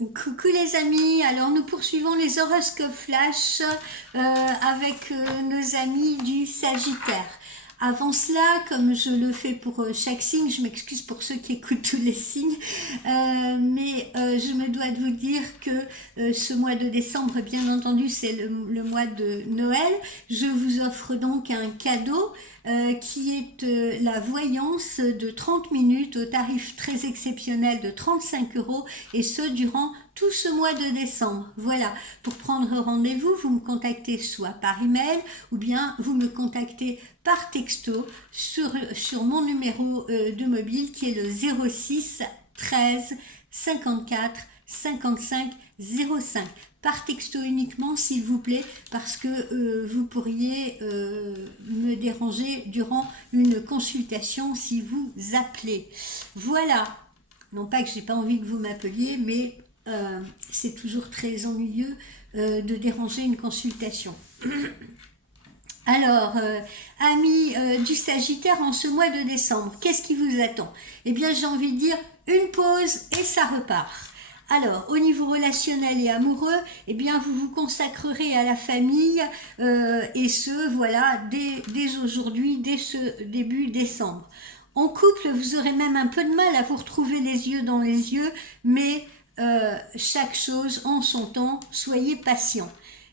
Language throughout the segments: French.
Coucou les amis, alors nous poursuivons les horoscopes flash avec nos amis du Sagittaire. Avant cela, comme je le fais pour chaque signe, je m'excuse pour ceux qui écoutent tous les signes, mais je me dois de vous dire que ce mois de décembre, bien entendu, c'est le mois de Noël. Je vous offre donc un cadeau qui est la voyance de 30 minutes au tarif très exceptionnel de 35 € et ce durant tout ce mois de décembre. Voilà, pour prendre rendez-vous, vous me contactez soit par email ou bien vous me contactez par texto sur mon numéro de mobile qui est le 06 13 54 55 05. Par texto uniquement s'il vous plaît, parce que vous pourriez me déranger durant une consultation si vous appelez. Voilà, non pas que j'ai pas envie que vous m'appeliez, mais c'est toujours très ennuyeux de déranger une consultation. Alors, amis du Sagittaire, en ce mois de décembre, qu'est-ce qui vous attend? Eh bien, j'ai envie de dire une pause et ça repart. Alors, au niveau relationnel et amoureux, eh bien, vous vous consacrerez à la famille et ce, voilà, dès aujourd'hui, dès ce début décembre. En couple, vous aurez même un peu de mal à vous retrouver les yeux dans les yeux, mais chaque chose en son temps, soyez patient.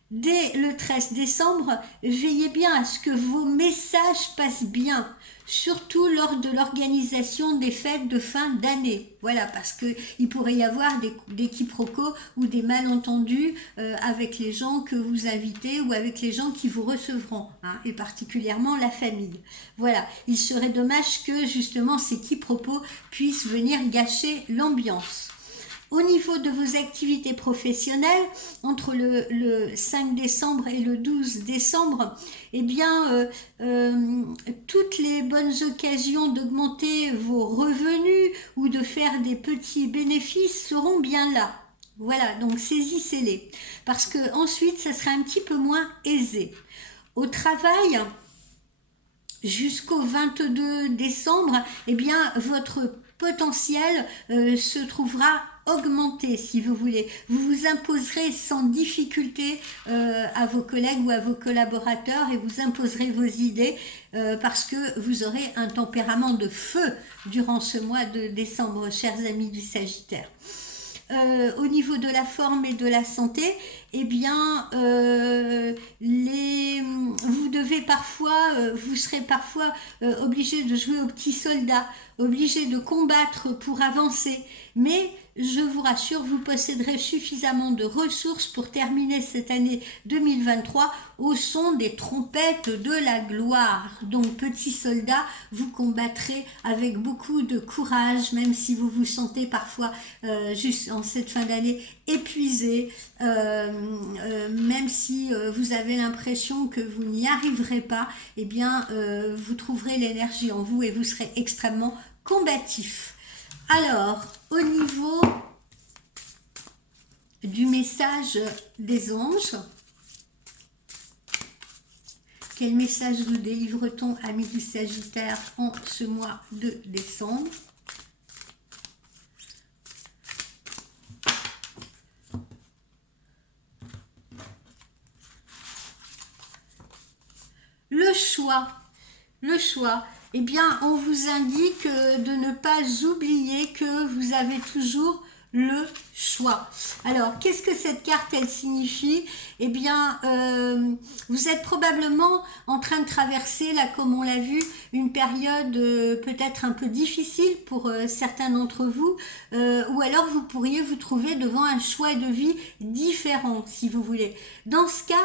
Dès le 13 décembre, veillez bien à ce que vos messages passent bien, surtout lors de l'organisation des fêtes de fin d'année. Voilà, parce qu'il pourrait y avoir des quiproquos ou des malentendus avec les gens que vous invitez ou avec les gens qui vous recevront, hein, et particulièrement la famille. Voilà, il serait dommage que justement ces quiproquos puissent venir gâcher l'ambiance. Au niveau de vos activités professionnelles, entre le 5 décembre et le 12 décembre, eh bien, toutes les bonnes occasions d'augmenter vos revenus ou de faire des petits bénéfices seront bien là. Voilà, donc saisissez-les. Parce que ensuite, ça sera un petit peu moins aisé. Au travail, jusqu'au 22 décembre, eh bien, votre potentiel se trouvera augmenté, si vous voulez. Vous vous imposerez sans difficulté à vos collègues ou à vos collaborateurs et vous imposerez vos idées parce que vous aurez un tempérament de feu durant ce mois de décembre, chers amis du Sagittaire. Au niveau de la forme et de la santé, eh bien, vous serez parfois obligé de jouer au petit soldat, obligé de combattre pour avancer, mais je vous rassure, vous posséderez suffisamment de ressources pour terminer cette année 2023 au son des trompettes de la gloire. Donc, petit soldat, vous combattrez avec beaucoup de courage, même si vous vous sentez parfois, juste en cette fin d'année, épuisé, même si vous avez l'impression que vous n'y arriverez pas, eh bien, vous trouverez l'énergie en vous et vous serez extrêmement combatif. Alors, au niveau du message des anges, quel message vous délivre-t-on, amis du Sagittaire, en ce mois de décembre? Le choix. Eh bien, on vous indique de ne pas oublier que vous avez toujours le choix. Alors, qu'est-ce que cette carte, elle signifie? Eh bien, vous êtes probablement en train de traverser, là, comme on l'a vu, une période peut-être un peu difficile pour certains d'entre vous, ou alors vous pourriez vous trouver devant un choix de vie différent, si vous voulez. Dans ce cas,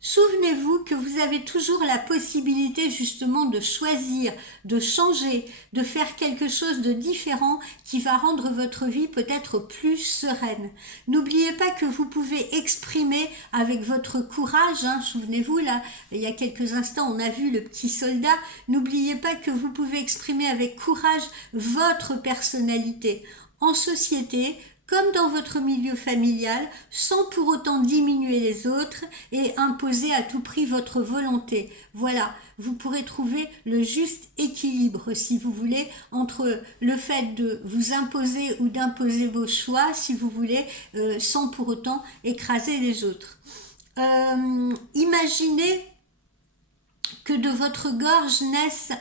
souvenez-vous que vous avez toujours la possibilité justement de choisir, de changer, de faire quelque chose de différent qui va rendre votre vie peut-être plus sereine. N'oubliez pas que vous pouvez exprimer avec votre courage, hein, souvenez-vous là, il y a quelques instants on a vu le petit soldat, n'oubliez pas que vous pouvez exprimer avec courage votre personnalité. En société, comme dans votre milieu familial, sans pour autant diminuer les autres et imposer à tout prix votre volonté. Voilà, vous pourrez trouver le juste équilibre, si vous voulez, entre le fait de vous imposer ou d'imposer vos choix, si vous voulez, sans pour autant écraser les autres. Imaginez que de votre gorge naisse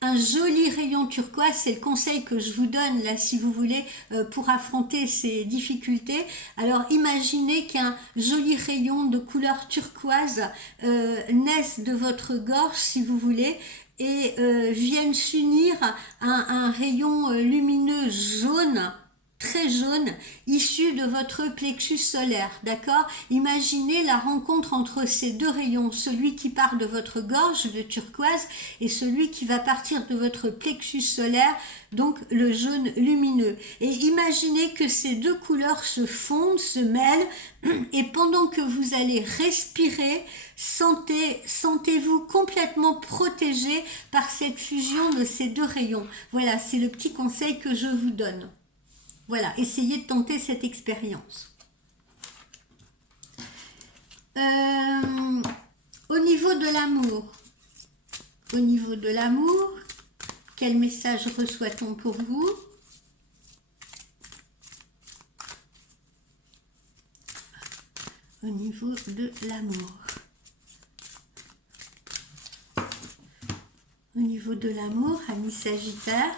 un joli rayon turquoise, c'est le conseil que je vous donne là si vous voulez pour affronter ces difficultés. Alors imaginez qu'un joli rayon de couleur turquoise naisse de votre gorge si vous voulez et vienne s'unir à un rayon lumineux jaune, très jaune, issu de votre plexus solaire, d'accord? Imaginez la rencontre entre ces deux rayons, celui qui part de votre gorge de turquoise et celui qui va partir de votre plexus solaire, donc le jaune lumineux. Et imaginez que ces deux couleurs se fondent, se mêlent, et pendant que vous allez respirer, sentez-vous complètement protégé par cette fusion de ces deux rayons. Voilà, c'est le petit conseil que je vous donne. Voilà, essayez de tenter cette expérience. Au niveau de l'amour, quel message reçoit-on pour vous? Au niveau de l'amour. Au niveau de l'amour, amis Sagittaire,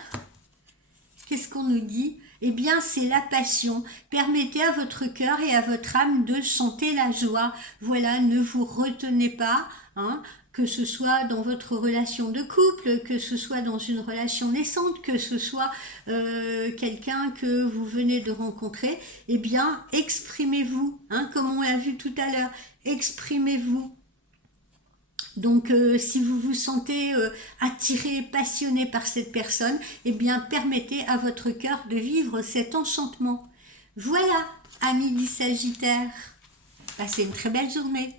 qu'est-ce qu'on nous dit? Eh bien, c'est la passion. Permettez à votre cœur et à votre âme de chanter la joie. Voilà, ne vous retenez pas, hein, que ce soit dans votre relation de couple, que ce soit dans une relation naissante, que ce soit quelqu'un que vous venez de rencontrer. Eh bien, exprimez-vous, hein, comme on l'a vu tout à l'heure. Exprimez-vous. Donc, si vous vous sentez attiré, passionné par cette personne, eh bien, permettez à votre cœur de vivre cet enchantement. Voilà, amis du Sagittaire. Passez une très belle journée.